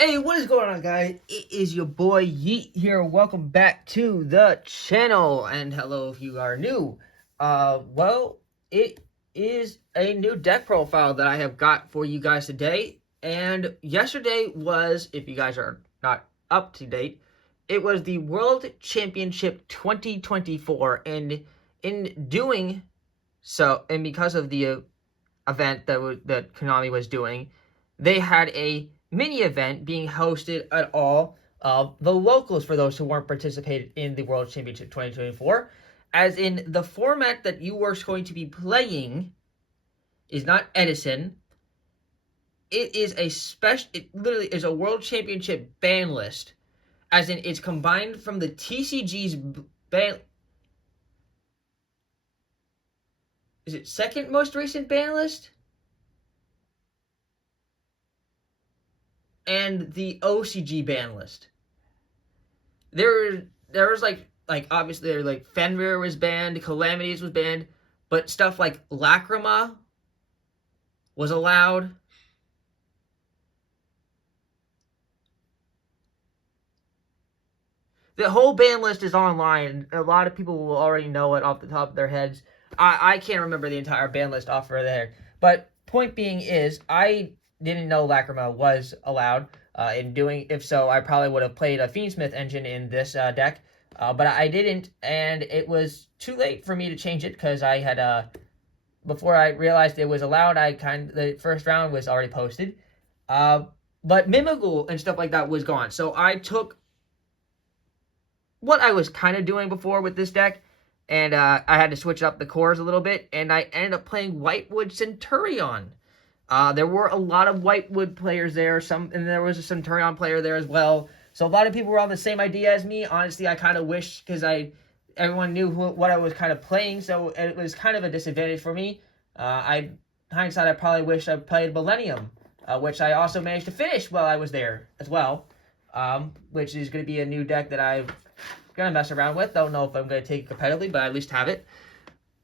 Hey, what is going on, guys? It is your boy Yeet here. Welcome back to the channel, and hello if you are new. Well, it is a new deck profile that I have got for you guys today. And yesterday was, if you guys are not up to date, it was the World Championship 2024. And in doing so, and because of the event that Konami was doing, they had a mini event being hosted at all of the locals for those who weren't participated in the World Championship 2024. As in, the format that you are going to be playing is not Edison. It is a special. It literally is a World Championship ban list. As in, it's combined from the TCG's ban. Is it second most recent ban list? And the OCG ban list. There was like obviously there like Fenrir was banned, Calamities was banned, but stuff like Lacrima was allowed. The whole ban list is online. A lot of people will already know it off the top of their heads. I can't remember the entire ban list off of there. But point being is, I didn't know Lacrima was allowed. In doing, if so, I probably would have played a Fiendsmith engine in this deck. But I didn't, and it was too late for me to change it because I had before I realized it was allowed. The first round was already posted. But Mimigul and stuff like that was gone. So I took what I was kind of doing before with this deck, and I had to switch up the cores a little bit, and I ended up playing Whitewood Centurion. There were a lot of Whitewood players there, and there was a Centurion player there as well. So a lot of people were on the same idea as me. Honestly, I kind of wish, because everyone knew what I was kind of playing, so it was kind of a disadvantage for me. Hindsight, I probably wish I played Millennium, which I also managed to finish while I was there as well, which is going to be a new deck that I'm going to mess around with. Don't know if I'm going to take it competitively, but I at least have it.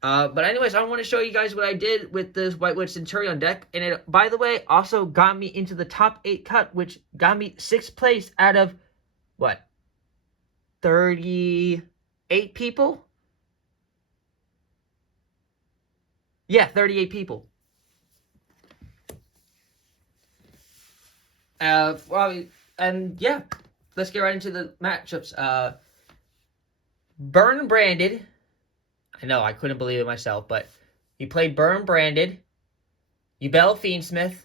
But anyways, I want to show you guys what I did with this Whitewood Centurion deck. And it, by the way, also got me into the top 8 cut, which got me 6th place out of, what, 38 people? Yeah, 38 people. And yeah, let's get right into the matchups. Burn Branded. I know, I couldn't believe it myself, but he played Burn Branded, Yubel Fiendsmith,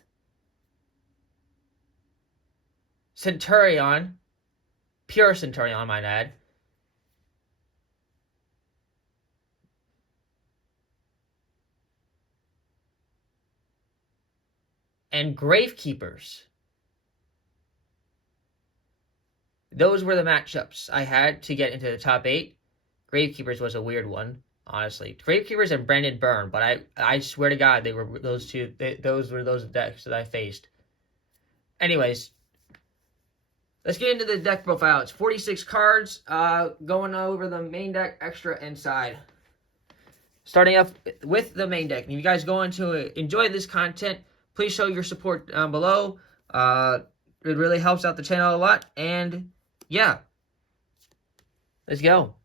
Centurion, Pure Centurion, I might add, and Gravekeepers. Those were the matchups I had to get into the top 8. Gravekeepers was a weird one, honestly. Gravekeepers and Branded Burn, but I swear to God, they were those two. Those were those decks that I faced. Anyways, let's get into the deck profile. It's 46 cards, going over the main deck, extra, and side. Starting off with the main deck. If you guys go on to enjoy this content, please show your support down below. It really helps out the channel a lot. And yeah, let's go.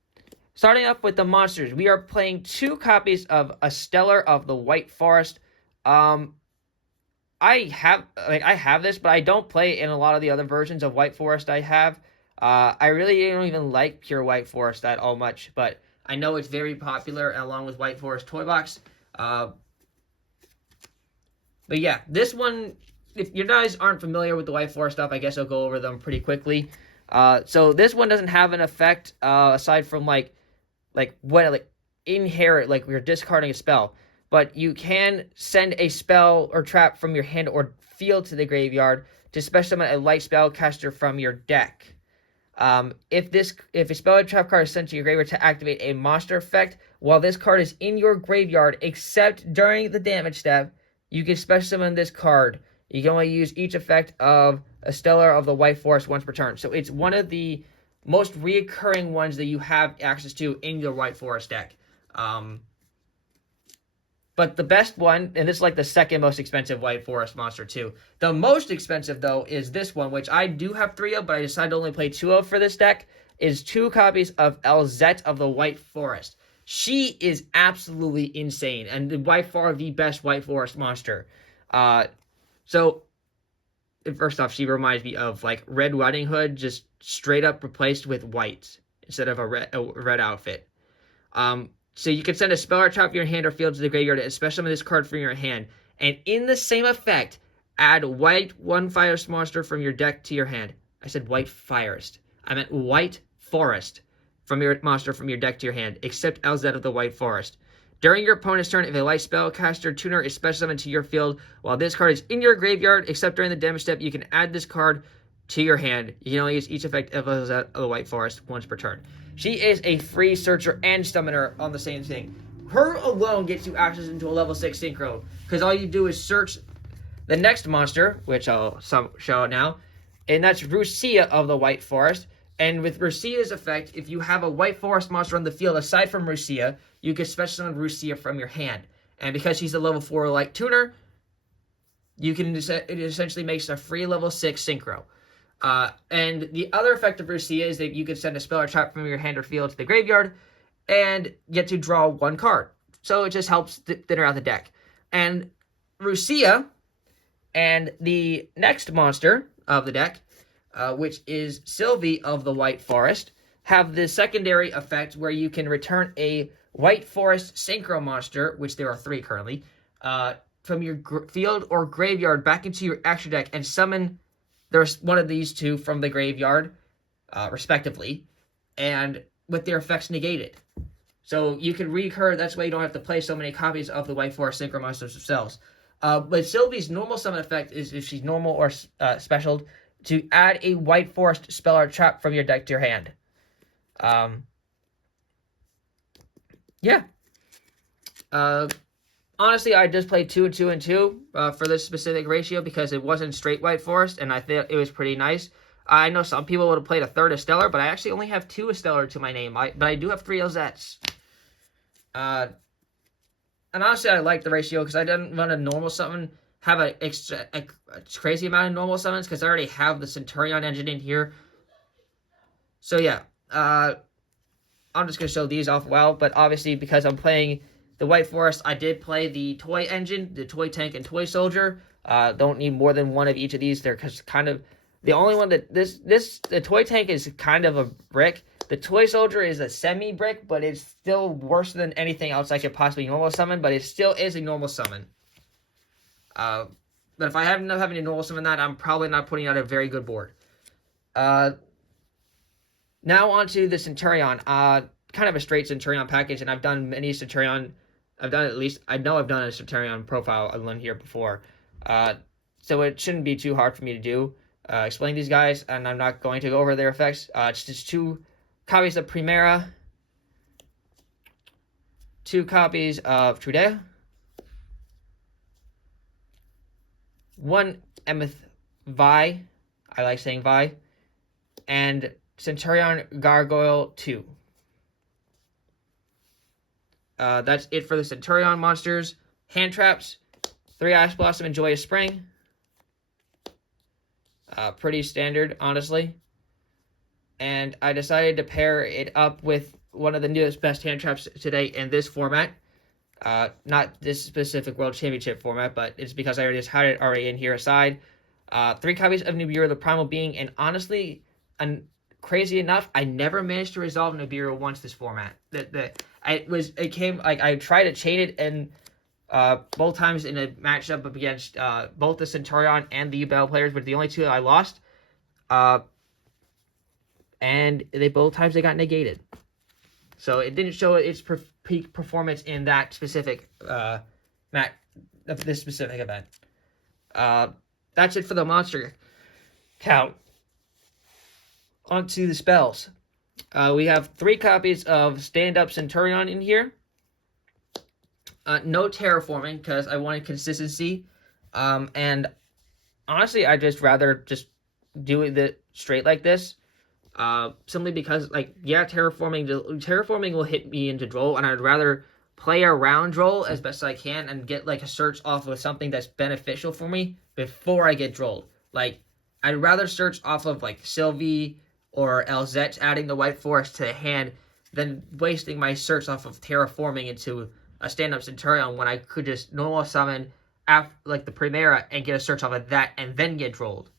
Starting off with the monsters, we are playing 2 copies of A Stellar of the White Forest. I have this, but I don't play in a lot of the other versions of White Forest I have. I really don't even like pure White Forest that all much, but I know it's very popular along with White Forest Toy Box. But yeah, this one, if you guys aren't familiar with the White Forest stuff, I guess I'll go over them pretty quickly. So this one doesn't have an effect aside from inherit, like you're discarding a spell. But you can send a spell or trap from your hand or field to the graveyard to special summon a light spellcaster from your deck. If a spell or trap card is sent to your graveyard to activate a monster effect while this card is in your graveyard, except during the damage step, you can special summon this card. You can only use each effect of A Stellar of the White Forest once per turn. So it's one of the most reoccurring ones that you have access to in your White Forest deck. But the best one, and this is like the second most expensive White Forest monster too. The most expensive though is this one, which I do have 3 of, but I decided to only play 2 of for this deck. Is 2 copies of Elzette of the White Forest. She is absolutely insane, and by far the best White Forest monster. So first off, she reminds me of like Red Riding Hood, just straight up replaced with white instead of a red outfit. So you can send a spell or trap from your hand or field to the graveyard and special summon this card from your hand. And in the same effect, add white 1 Forest monster from your deck to your hand. I said White Forest. I meant White Forest from your monster from your deck to your hand, except Elzette of the White Forest. During your opponent's turn, if a light spellcaster tuner is special summoned to your field while this card is in your graveyard, except during the damage step, you can add this card to your hand. You can only use each effect of the White Forest once per turn. She is a free searcher and summoner on the same thing. Her alone gets you access into a level 6 synchro, because all you do is search the next monster, which I'll show now, and that's Rusia of the White Forest. And with Rusia's effect, if you have a White Forest monster on the field aside from Rusia, you can special summon Rusia from your hand. And because she's a level 4 light tuner, it essentially makes a free level 6 synchro. And the other effect of Rusia is that you can send a spell or trap from your hand or field to the graveyard and get to draw 1 card. So it just helps thinner out the deck. And Rusia and the next monster of the deck, which is Sylvie of the White Forest, have the secondary effect where you can return a White Forest Synchro monster, which there are 3 currently, from your field or graveyard back into your extra deck and summon there's one of these 2 from the graveyard, respectively, and with their effects negated. So you can recur, that's why you don't have to play so many copies of the White Forest Synchro monsters themselves. But Sylvie's normal summon effect is, if she's normal or special, to add a White Forest spell or trap from your deck to your hand. Yeah. Honestly, I just played 2 and 2 and 2 for this specific ratio because it wasn't straight White Forest, and I thought it was pretty nice. I know some people would have played a third of Stellar, but I actually only have 2 of Stellar to my name. But I do have 3 Elzettes. And honestly, I like the ratio because I didn't run a normal summon, have a crazy amount of normal summons because I already have the Centurion engine in here. So yeah, I'm just going to show these off well, but obviously because I'm playing the White Forest, I did play the toy engine, the toy tank, and toy soldier. Don't need more than 1 of each of these. They're kind of the only one that the toy tank is kind of a brick. The toy soldier is a semi brick, but it's still worse than anything else I could possibly normal summon. But it still is a normal summon. But if I end up having to normal summon that, I'm probably not putting out a very good board. Now onto the Centurion. Kind of a straight Centurion package, and I've done many Centurion. I know I've done a Centurion profile on here before. So it shouldn't be too hard for me to do. Explain these guys, and I'm not going to go over their effects. It's just 2 copies of Primera, 2 copies of Trudea, 1 Emeth Vi, I like saying Vi, and Centurion Gargoyle 2. That's it for the Centurion monsters. Hand traps, 3 Ash Blossom and Joyous Spring. Pretty standard, honestly. And I decided to pair it up with one of the newest best hand traps today in this format. Not this specific World Championship format, but it's because I already just had it already in here aside. 3 copies of Nibiru, the Primal Being, and honestly, crazy enough, I never managed to resolve Nibiru once this format. I tried to chain it and both times in a matchup up against both the Centurion and the Battle players, but the only 2 that I lost. And both times they got negated. So it didn't show its peak performance in that specific this specific event. That's it for the monster count. On to the spells. We have 3 copies of Stand Up Centurion in here. No terraforming because I wanted consistency. And honestly, I just rather just do it straight like this. Simply because, terraforming will hit me into draw, and I'd rather play around roll as best as I can and get like a search off of something that's beneficial for me before I get drolled. Like, I'd rather search off of like Sylvie or Elzette adding the White Forest to the hand than wasting my search off of terraforming into a stand-up Centurion when I could just normal summon like the Primera and get a search off of that and then get drolled.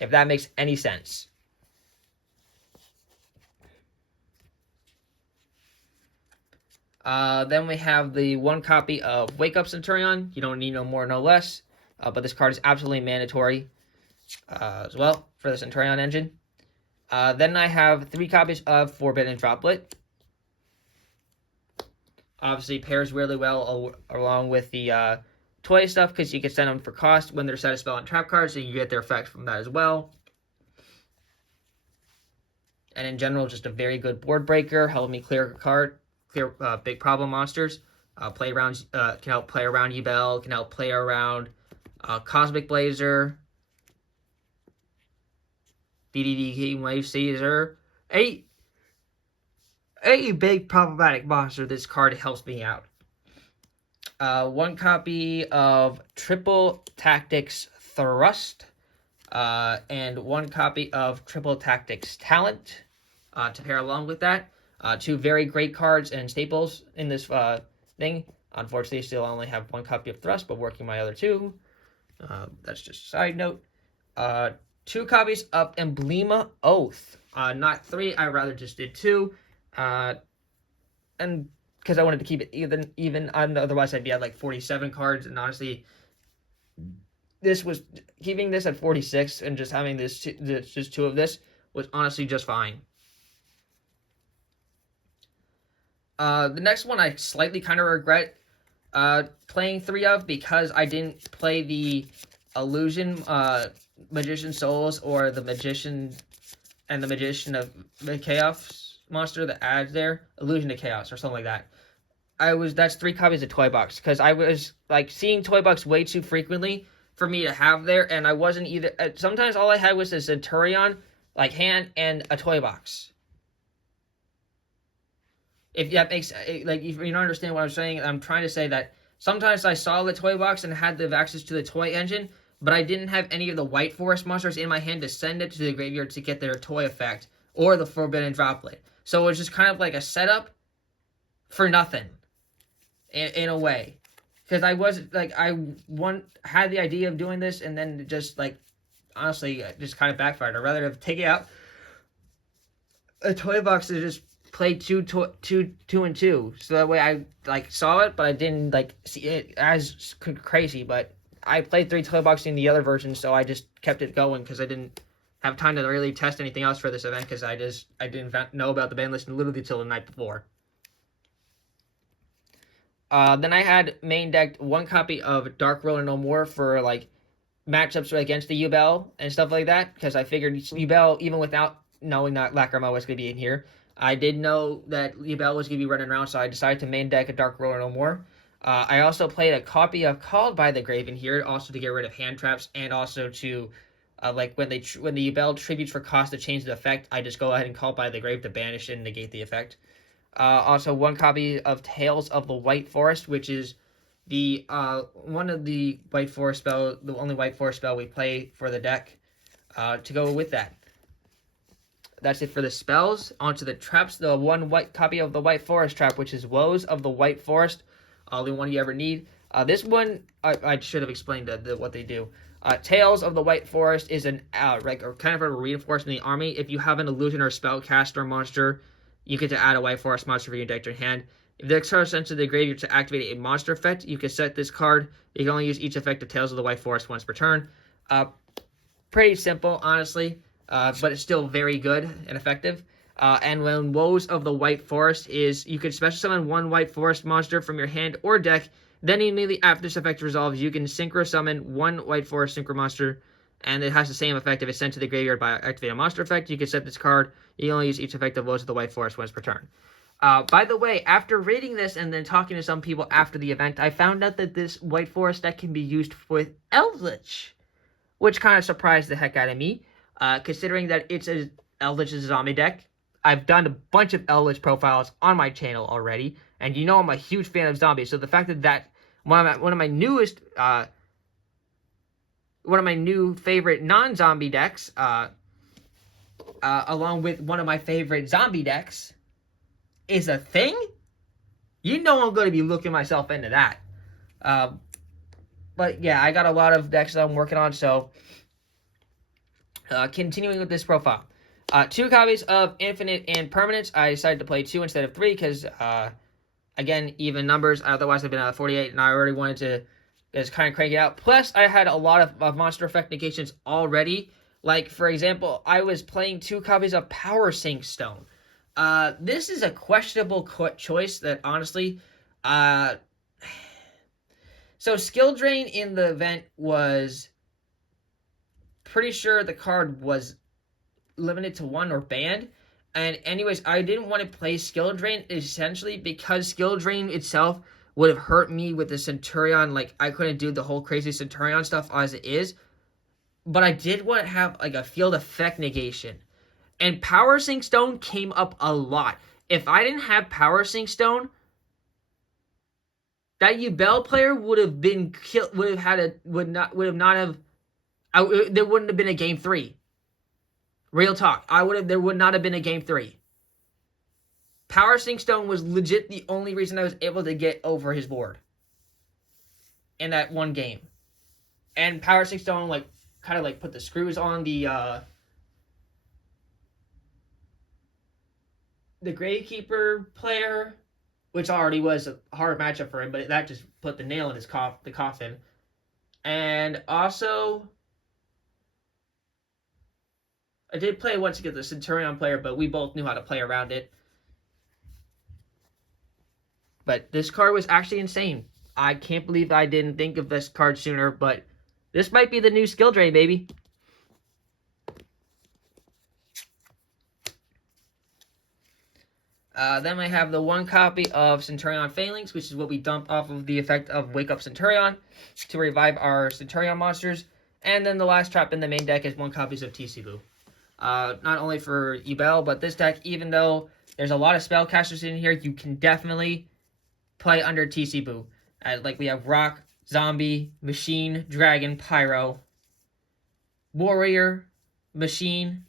If that makes any sense. Then we have the 1 copy of Wake Up Centurion. You don't need no more, no less. But this card is absolutely mandatory as well for the Centurion engine. Then I have 3 copies of Forbidden Droplet. Obviously pairs really well along with the toy stuff because you can send them for cost when they're set a spell and trap cards, so you get their effects from that as well. And in general, just a very good board breaker, help me clear big problem monsters. Play around, can help play around Yubel, can help play around Cosmic Blazer, BDD King Wave Caesar. A big problematic monster. This card helps me out. 1 copy of Triple Tactics Thrust, and 1 copy of Triple Tactics Talent to pair along with that. 2 very great cards and staples in this thing. Unfortunately, I still only have 1 copy of Thrust, but working my other 2. That's just a side note. 2 copies of Emblema Oath. Not 3, I rather just did 2. And because I wanted to keep it even, otherwise I'd be at like 47 cards, and honestly, keeping this at 46 and just having just 2 of this was honestly just fine. The next one I slightly kind of regret playing 3 of because I didn't play the Illusion Magician Souls or the Magician and the Magician of the Chaos monster that adds there, Illusion to Chaos or something like that. That's 3 copies of Toy Box because I was like seeing Toy Box way too frequently for me to have there, and I wasn't either. Sometimes all I had was a Centurion like hand and a Toy Box. If that makes like if you don't understand what I'm saying, I'm trying to say that sometimes I saw the Toy Box and had the access to the toy engine, but I didn't have any of the White Forest monsters in my hand to send it to the graveyard to get their toy effect or the Forbidden Droplet. So it was just kind of like a setup for nothing, in a way. Because I was like, had the idea of doing this, and then just like, honestly, just kind of backfired. I'd rather have taken out a Toy Box to just play two and two, so that way I like saw it, but I didn't like see it as crazy. But I played 3 Toy Boxes in the other version, so I just kept it going because I didn't have time to really test anything else for this event because I didn't know about the ban list literally until the night before. Then I had main decked 1 copy of Dark Ruler No More for like matchups against the Yubel and stuff like that, because I figured Yubel, even without knowing that Lacrima was going to be in here, I did know that Yubel was going to be running around, so I decided to main deck a Dark Ruler No More. I also played a copy of Called by the Grave in here, also to get rid of hand traps, and also to like when the Yubel tributes for cost to change the effect, I just go ahead and Call by the Grave to banish and negate the effect. Also 1 copy of Tales of the White Forest, which is the one of the White Forest spell, the only White Forest spell we play for the deck, to go with that. That's it for the spells. Onto the traps. The 1 white copy of the White Forest trap, which is Woes of the White Forest. The one you ever need. This one, I should have explained what they do. Tales of the White Forest is an kind of a reinforcement in the army. If you have an illusion or spellcaster monster, you get to add a White Forest monster for your deck to your hand. If the card is sent to the graveyard to activate a monster effect, you can set this card. You can only use each effect of Tales of the White Forest once per turn. Pretty simple, honestly. But it's still very good and effective. And when Woes of the White Forest is, you can special summon 1 White Forest monster from your hand or deck. Then immediately after this effect resolves, you can synchro summon 1 White Forest synchro monster, and it has the same effect if it's sent to the graveyard by activating a monster effect. You can set this card. You can only use each effect of Woes of the White Forest once per turn. By the way, after reading this and then talking to some people after the event, I found out that this White Forest deck can be used with Eldritch, which kind of surprised the heck out of me. Considering that it's Eldritch zombie deck. I've done a bunch of Eldritch profiles on my channel already, And you know I'm a huge fan of zombies. So the fact that one of my newest, one of my new favorite non-zombie decks, along with one of my favorite zombie decks, is a thing, you know I'm going to be looking myself into that. But yeah, I got a lot of decks that I'm working on, so continuing with this profile. 2 copies of Infinite and Permanence. I decided to play 2 instead of 3 because, again, even numbers. Otherwise, I've been at 48, and I already wanted to just kind of crank it out. Plus, I had a lot of monster effect negations already. Like, for example, I was playing 2 copies of Power Sink Stone. This is a questionable choice that, honestly, so Skill Drain in the event was pretty sure the card was limited to 1 or banned. And anyways, I didn't want to play Skill Drain essentially because Skill Drain itself would have hurt me with the Centurion. Like, I couldn't do the whole crazy Centurion stuff as it is. But I did want to have like a field effect negation. And Power Sink Stone came up a lot. If I didn't have Power Sink Stone, that Yubel player would have been killed. There wouldn't have been a game 3. Real talk. There would not have been a game 3. Power Sink Stone was legit the only reason I was able to get over his board in that one game. And Power Sink Stone kind of put the screws on the Gravekeeper player, which already was a hard matchup for him, but that just put the nail in his coffin. And also, I did play once against the Centurion player, but we both knew how to play around it. But this card was actually insane. I can't believe I didn't think of this card sooner, but this might be the new Skill Drain, baby. Then I have the 1 copy of Centurion Phalanx, which is what we dump off of the effect of Wake Up Centurion to revive our Centurion monsters. And then the last trap in the main deck is 1 copy of TC Boo. Not only for Yubel, but this deck, even though there's a lot of spellcasters in here, you can definitely play under TC Boo. Like we have Rock, Zombie, Machine, Dragon, Pyro, Warrior, Machine,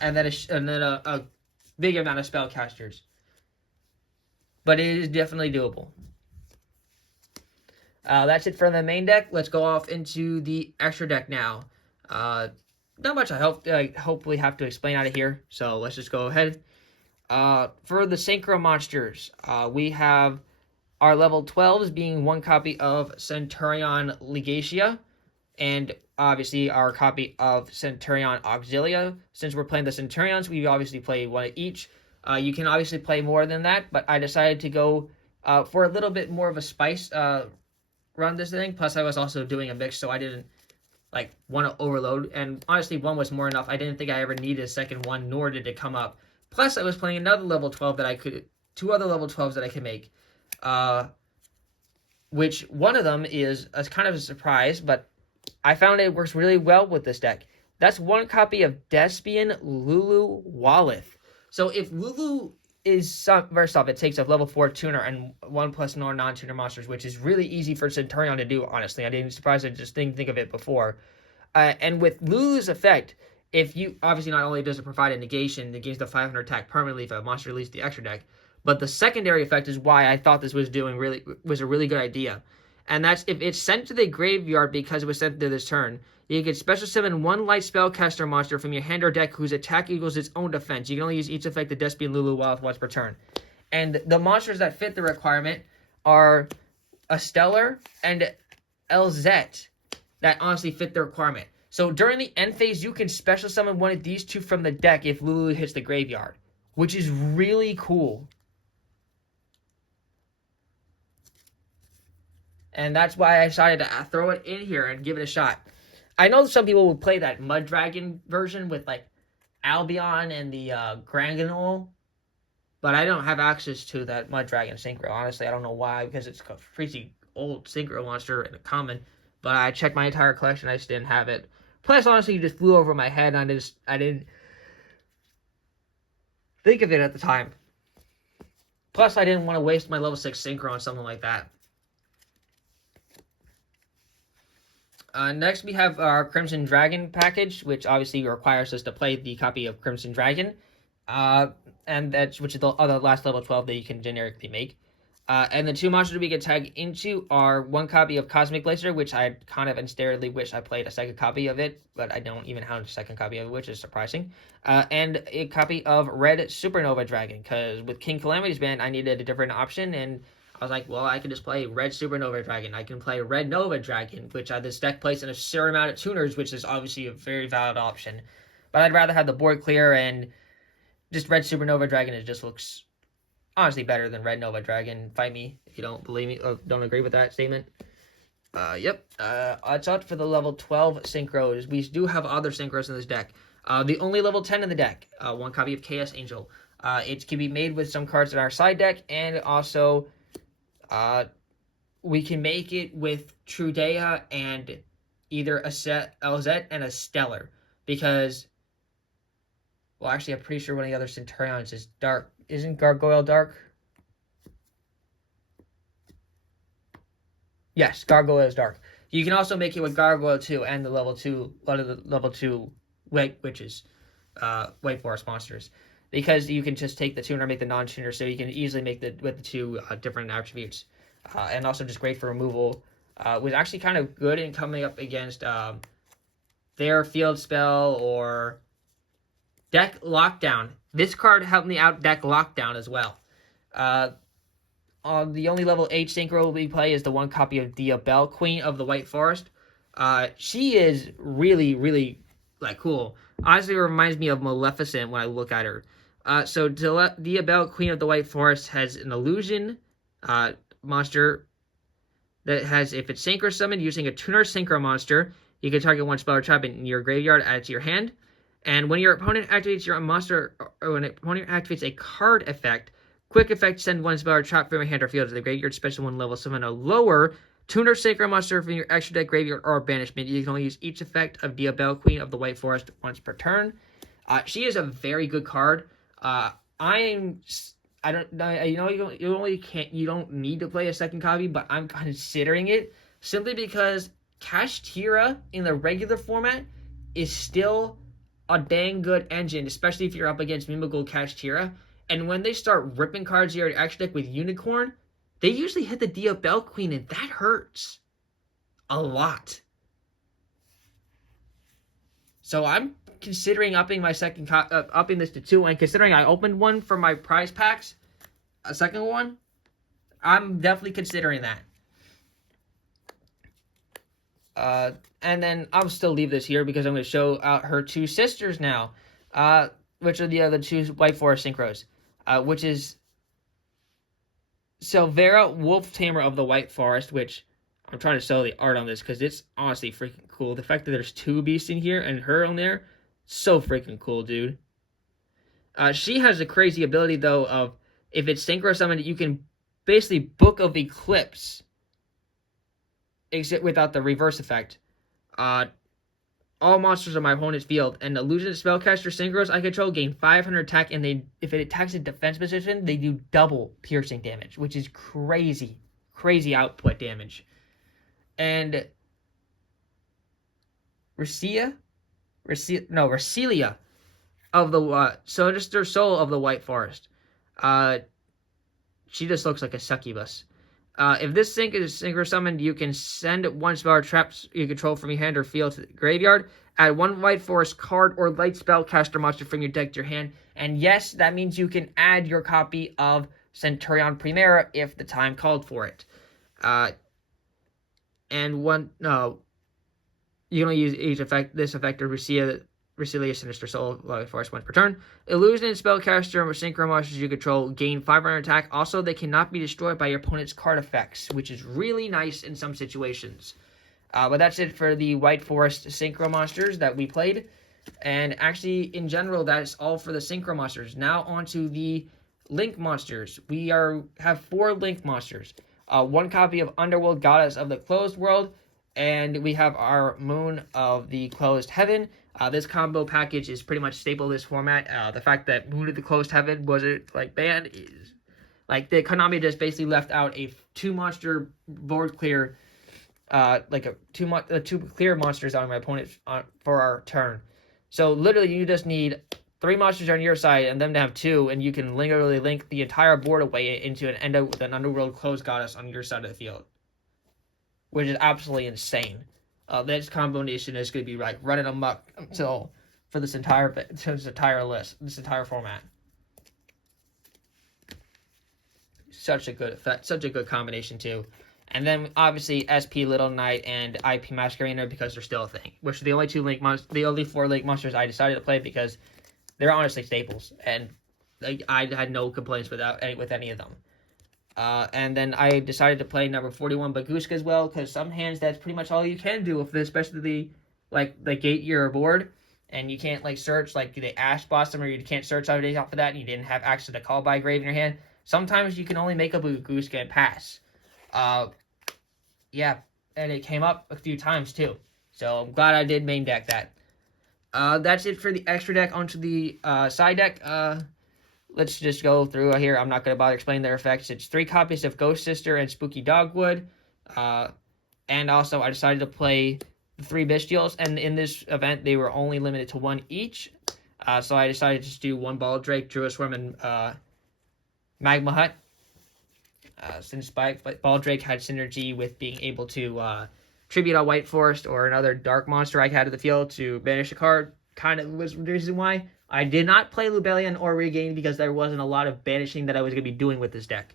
and then a big amount of spellcasters. But it is definitely doable. That's it for the main deck. Let's go off into the extra deck now. Not much I hopefully have to explain out of here, so let's just go ahead. For the Synchro monsters, we have our level 12s being 1 copy of Centurion Legacia, and obviously our copy of Centurion Auxilia. Since we're playing the Centurions, we obviously play 1 each. You can obviously play more than that, but I decided to go for a little bit more of a spice run this thing. Plus, I was also doing a mix, so I didn't want to overload. And honestly, 1 was more enough. I didn't think I ever needed a second one, nor did it come up. Plus, I was playing another level 12 that I could, 2 other level 12s that I could make. Which one of them is kind of a surprise, but I found it works really well with this deck. That's 1 copy of Despian Lulu Walleth. So if Lulu is, first off, it takes a level 4 tuner and 1+ non-tuner monsters, which is really easy for Centurion to do, honestly. I didn't surprise, I just didn't think of it before. And with Lulu's effect, if you, obviously not only does it provide a negation, negates the 500 attack permanently if a monster releases the extra deck, but the secondary effect is why I thought this was a really good idea. And that's if it's sent to the graveyard because it was sent to this turn, you can special summon 1 light spellcaster monster from your hand or deck whose attack equals its own defense. You can only use each effect of Despian Lulu Walleth once per turn. And the monsters that fit the requirement are a Stellar and Elzette that honestly fit the requirement. So during the end phase, you can special summon 1 of these 2 from the deck if Lulu hits the graveyard, which is really cool. And that's why I decided to throw it in here and give it a shot. I know some people would play that Mud Dragon version with Albion and the Granganol, but I don't have access to that Mud Dragon Synchro. Honestly, I don't know why, because it's a pretty old Synchro monster and a common. But I checked my entire collection, I just didn't have it. Plus, honestly, it just flew over my head, and I didn't think of it at the time. Plus, I didn't want to waste my level 6 synchro on something like that. Next, we have our Crimson Dragon package, which obviously requires us to play the copy of Crimson Dragon, and which is the other last level 12 that you can generically make. And the two monsters we can tag into are one copy of Cosmic Blazer, which I kind of insteadly wish I played a second copy of it, but I don't even have a second copy of it, which is surprising. And a copy of Red Supernova Dragon, because with King Calamity's band, I needed a different option, and I was like, well, I can just play Red Supernova Dragon. I can play Red Nova Dragon, which this deck plays in a certain amount of tuners, which is obviously a very valid option. But I'd rather have the board clear, and just Red Supernova Dragon, it just looks honestly better than Red Nova Dragon. Fight me if you don't believe me or don't agree with that statement. Yep. It's out for the level 12 synchros. We do have other synchros in this deck. The only level 10 in the deck. One copy of Chaos Angel. It can be made with some cards in our side deck, and also we can make it with Trudea and either a LZ and a Stellar, because, well, actually, I'm pretty sure one of the other Centurions is dark. Isn't Gargoyle dark? Yes, Gargoyle is dark. You can also make it with Gargoyle 2 and the level 2, one of the level 2 White Witches, White Forest monsters. Because you can just take the tuner, make the non-tuner, so you can easily make with the two different attributes. And also just great for removal. Was actually kind of good in coming up against their field spell or deck lockdown. This card helped me out deck lockdown as well. On the only level 8 synchro we play is the one copy of Diabelle, Queen of the White Forest. She is really, really cool. Honestly, it reminds me of Maleficent when I look at her. So Diabelle, Queen of the White Forest, has an illusion monster that has, if it's synchro summoned using a tuner synchro monster, you can target one spell or trap in your graveyard, add it to your hand. And when your opponent activates your monster, or when an opponent activates a card effect, quick effect, send one spell or trap from your hand or field to the graveyard. Special one level, summon a lower tuner synchro monster from your extra deck, graveyard, or banishment. You can only use each effect of Diabelle, Queen of the White Forest, once per turn. She is a very good card. You don't need to play a second copy, but I'm considering it simply because Kashtira in the regular format is still a dang good engine, especially if you're up against Mimical Kashtira. And when they start ripping cards here at extra deck with Unicorn, they usually hit the Diabelle Queen, and that hurts a lot. So I'm considering upping my upping this to 2, and considering I opened one for my prize packs, a second one, I'm definitely considering that. And then I'll still leave this here because I'm going to show out her two sisters now, which are the other two White Forest synchros, which is Silvera, Wolf Tamer of the White Forest, which I'm trying to sell the art on this because it's honestly freaking cool. The fact that there's two beasts in here and her on there, so freaking cool, dude. She has a crazy ability, though, of if it's synchro summoned, you can basically Book of Eclipse, except without the reverse effect. All monsters on my opponent's field, and illusion spellcaster synchros I control gain 500 attack, and if it attacks a defense position, they do double piercing damage, which is crazy output damage. And Recelia of the Sinister Soul of the White Forest. She just looks like a succubus. If this sync is synchro summoned, you can send one spell or traps you control from your hand or field to the graveyard. Add one White Forest card or light spellcaster monster from your deck to your hand. And yes, that means you can add your copy of Centurion Primera if the time called for it. You can only use this effect of Recelia Sinister Soul White Forest once per turn. Illusion and Spellcaster or Synchro monsters you control gain 500 attack. Also, they cannot be destroyed by your opponent's card effects, which is really nice in some situations. But that's it for the White Forest Synchro monsters that we played. And actually, in general, that's all for the Synchro monsters. Now on to the Link monsters. We have 4 Link monsters. One copy of Underworld Goddess of the Closed World, and we have our Moon of the Closed Heaven. This combo package is pretty much staple in this format. The fact that Moon of the Closed Heaven wasn't banned is Like, the Konami just basically left out a 2-monster board clear, like two clear monsters on my opponent for our turn. So literally, you just need 3 monsters on your side and them to have 2, and you can literally link the entire board away into an end with an Underworld Closed Goddess on your side of the field, which is absolutely insane. This combination is going to be like running amok until for this entire list, this entire format. Such a good effect, such a good combination too. And then obviously SP Little Knight and IP Masquerader, because they're still a thing, which are the only 4 link monsters I decided to play because they're honestly staples, and I had no complaints with any of them. And then I decided to play number 41 Baguska as well, because some hands that's pretty much all you can do, especially the gate your board, and you can't like search like the Ash Blossom, or you can't search off of that, and you didn't have access to Call by Grave in your hand. Sometimes you can only make a Baguska and pass. Yeah, and it came up a few times too. So I'm glad I did main deck that. That's it for the extra deck. Onto the side deck. Let's just go through here. I'm not going to bother explaining their effects. It's 3 copies of Ghost Sister and Spooky Dogwood. And also, I decided to play the 3 Bestials. And in this event, they were only limited to 1 each. So I decided to just do 1 Baldrake, Druid Swarm, and Magma Hut. Since Baldrake had synergy with being able to tribute a White Forest or another dark monster I had in the field to banish a card, kind of was the reason why. I did not play Lubellion or Regain because there wasn't a lot of banishing that I was going to be doing with this deck.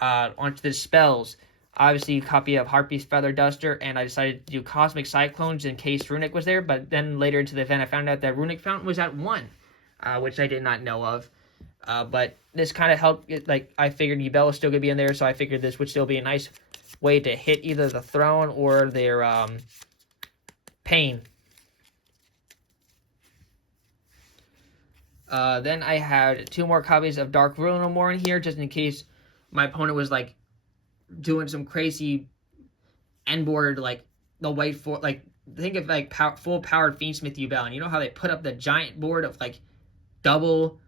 Onto the spells. Obviously, a copy of Harpy's Feather Duster, and I decided to do Cosmic Cyclones in case Runic was there, but then later into the event I found out that Runic Fountain was at 1, which I did not know of. But this kind of helped, I figured Yubel was still going to be in there, so I figured this would still be a nice way to hit either the Throne or their Pain. Then I had 2 more copies of Dark Ruinomore in here, just in case my opponent was, doing some crazy end board, the White for think of, full-powered Fiendsmith Yubel, and you know how they put up the giant board of, double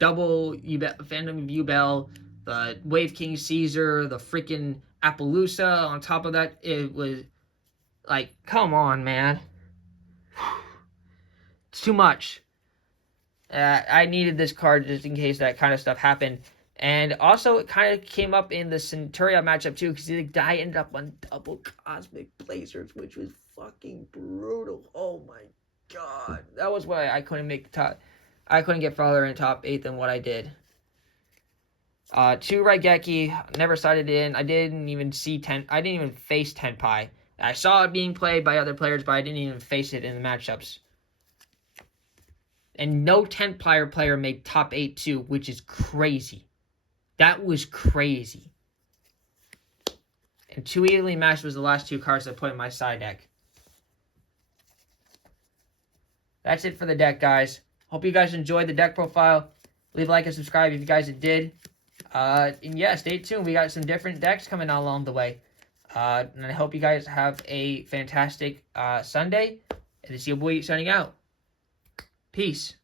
Yubel, Phantom Yubel, the Wave King Caesar, the freaking Appaloosa on top of that. It was, come on, man. It's too much. I needed this card just in case that kind of stuff happened. And also, it kind of came up in the Centurion matchup, too, because the guy ended up on double Cosmic Blazers, which was fucking brutal. Oh, my God. That was why I couldn't make the top. I couldn't get farther in top 8 than what I did. 2 Raigeki, never sided in. I didn't even see 10. I didn't even face Tenpai. I saw it being played by other players, but I didn't even face it in the matchups. And no 10 player made top 8 too, which is crazy. That was crazy. And 2 Evenly Matched was the last 2 cards I put in my side deck. That's it for the deck, guys. Hope you guys enjoyed the deck profile. Leave a like and subscribe if you guys did. And yeah, stay tuned. We got some different decks coming out along the way. And I hope you guys have a fantastic Sunday. And this is your boy signing out. Peace.